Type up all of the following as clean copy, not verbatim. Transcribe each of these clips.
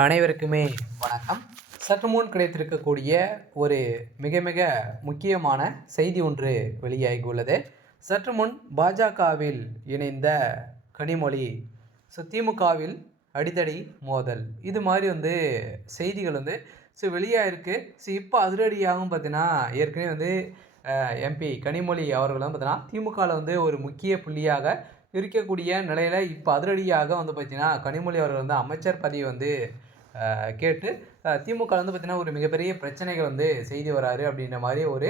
அனைவருக்குமே வணக்கம். சற்று முன் கிடைத்திருக்கக்கூடிய ஒரு மிக மிக முக்கியமான செய்தி ஒன்று வெளியாகி உள்ளது. சற்று முன் பாஜகவில் இணைந்த கனிமொழி திமுகவில் அடிதடி மோதல் இது மாதிரி செய்திகள் வெளியாயிருக்கு. இப்போ அதிரடியாகவும் பார்த்தீங்கன்னா ஏற்கனவே எம்பி கனிமொழி அவர்கள் பார்த்தீங்கன்னா திமுகவில் ஒரு முக்கிய புள்ளியாக இருக்கக்கூடிய நிலையில் இப்போ அதிரடியாக பார்த்தீங்கன்னா கனிமொழி அவர்கள் அமைச்சர் பதவி கேட்டு திமுக பார்த்தீங்கன்னா ஒரு மிகப்பெரிய பிரச்சனைகள் செய்து வராரு அப்படின்ற மாதிரி ஒரு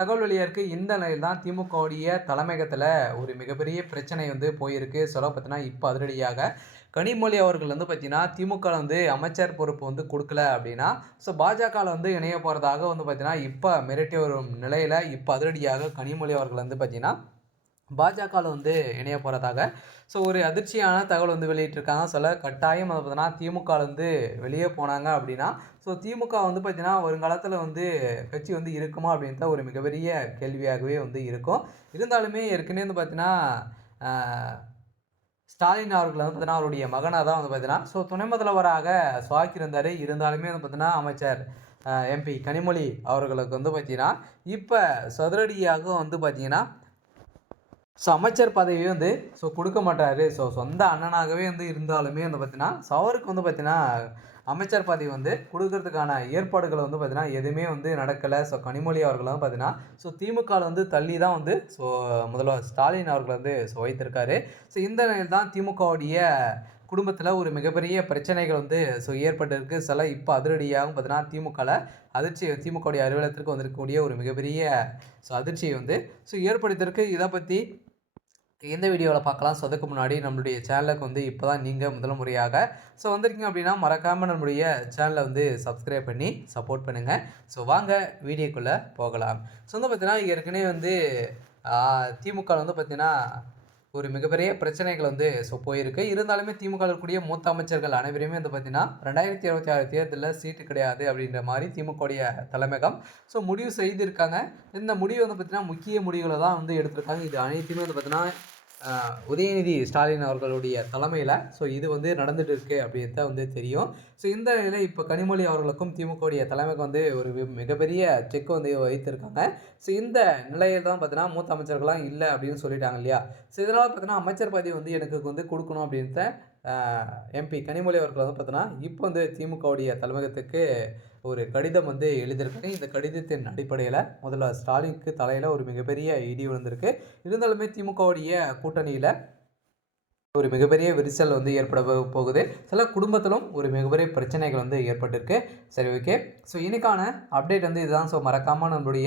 தகவல் வெளியாக இருக்குது. இந்த நிலையில் தான் திமுகவுடைய தலைமையகத்தில் ஒரு மிகப்பெரிய பிரச்சனை போயிருக்கு. சொல்ல பார்த்தீங்கன்னா இப்போ அதிரடியாக கனிமொழி அவர்கள் பார்த்தீங்கன்னா திமுக அமைச்சர் பொறுப்பு கொடுக்கல அப்படின்னா பாஜகவில் இணைய போகிறதாக பார்த்தீங்கன்னா இப்போ மிரட்டி வரும் நிலையில் இப்போ அதிரடியாக கனிமொழி அவர்கள் பார்த்தீங்கன்னா பாஜகவில் இணைய போகிறதாக ஒரு அதிர்ச்சியான தகவல் வெளியிட்டிருக்காங்க. கட்டாயம் பார்த்தீங்கன்னா திமுகவில் வெளியே போனாங்க அப்படின்னா திமுக பார்த்தீங்கன்னா வருங்காலத்தில் கட்சி இருக்குமா அப்படின்ற ஒரு மிகப்பெரிய கேள்வியாகவே இருக்கும். இருந்தாலுமே ஏற்கனவே பார்த்தீங்கன்னா ஸ்டாலின் அவர்கள் பார்த்தீங்கன்னா அவருடைய மகனாக தான் பார்த்தீங்கன்னா துணை முதல்வராக சுவாக்கியிருந்தார். இருந்தாலுமே பார்த்தீங்கன்னா அமைச்சர் எம்பி கனிமொழி அவர்களுக்கு பார்த்தீங்கன்னா இப்போ சதுரடியாக பார்த்தீங்கன்னா அமைச்சர் பதவி கொடுக்க மாட்டார். சொந்த அண்ணனாகவே இருந்தாலுமே பார்த்தீங்கன்னா அவருக்கு பார்த்தீங்கன்னா அமைச்சர் பதவி கொடுக்கறதுக்கான ஏற்பாடுகள் பார்த்தீங்கன்னா எதுவுமே நடக்கலை. கனிமொழி அவர்கள் பார்த்தீங்கன்னா திமுகவில் தள்ளி தான் முதல்வர் ஸ்டாலின் அவர்கள் வைத்திருக்காரு. இந்த நிலையில் தான் திமுகவுடைய குடும்பத்தில் ஒரு மிகப்பெரிய பிரச்சனைகள் ஏற்பட்டிருக்கு. இப்போ அதிரடியாகவும் பார்த்தீங்கன்னா திமுகவுடைய அலுவலகத்திற்கு வந்திருக்கக்கூடிய ஒரு மிகப்பெரிய அதிர்ச்சியை ஏற்படுத்தியிருக்கு. இதை பற்றி இந்த வீடியோவில் பார்க்கலாம். அதுக்கு முன்னாடி நம்மளுடைய சேனலுக்கு இப்போ தான் நீங்கள் முதல் முறையாக வந்திருக்கீங்க அப்படின்னா மறக்காமல் நம்மளுடைய சேனலை சப்ஸ்கிரைப் பண்ணி சப்போர்ட் பண்ணுங்கள். வாங்க வீடியோக்குள்ளே போகலாம். பார்த்தீங்கன்னா ஏற்கனவே திமுக பார்த்தீங்கன்னா ஒரு மிகப்பெரிய பிரச்சனைகள் போயிருக்கு. இருந்தாலுமே திமுக இருக்கக்கூடிய மூத்த அமைச்சர்கள் அனைவருமே பார்த்தீங்கன்னா 2026 தேர்தலில் சீட்டு கிடையாது அப்படின்ற மாதிரி திமுகவுடைய தலைமையகம் முடிவு செய்திருக்காங்க. இந்த முடிவு பார்த்தீங்கன்னா முக்கிய முடிவுகளை தான் எடுத்திருக்காங்க. இது அனைத்துமே பார்த்தீங்கன்னா உதயநிதி ஸ்டாலின் அவர்களுடைய தலைமையில் இது நடந்துட்டு இருக்கு அப்படின்னு தான் தெரியும். இந்த நிலையில் இப்போ கனிமொழி அவர்களுக்கும் திமுகவுடைய தலைமைக்கு ஒரு மிகப்பெரிய செக் வைத்திருக்காங்க. இந்த நிலையில் தான் பார்த்தீங்கன்னா மூத்த அமைச்சர்கள்லாம் இல்லை அப்படின்னு சொல்லிட்டாங்க இல்லையா. இதனால் பார்த்தீங்கன்னா அமைச்சர் பதவி எனக்கு கொடுக்கணும் அப்படின்ட்டு எம்பி கனிமொழி அவர்கள் பார்த்தீங்கன்னா இப்போ திமுகவுடைய தலைமையகத்துக்கு ஒரு கடிதம் எழுதியிருக்காங்க. இந்த கடிதத்தின் அடிப்படையில் முதல்வர் ஸ்டாலினுக்கு தலையில் ஒரு மிகப்பெரிய இடி விழுந்திருக்கு. இருந்தாலுமே திமுகவுடைய கூட்டணியில் ஒரு மிகப்பெரிய விரிசல் ஏற்பட போகுது. குடும்பத்திலும் ஒரு மிகப்பெரிய பிரச்சனைகள் ஏற்பட்டிருக்கு. சரி, ஓகே. இன்னைக்கான அப்டேட் இதுதான். மறக்காமல் நம்மளுடைய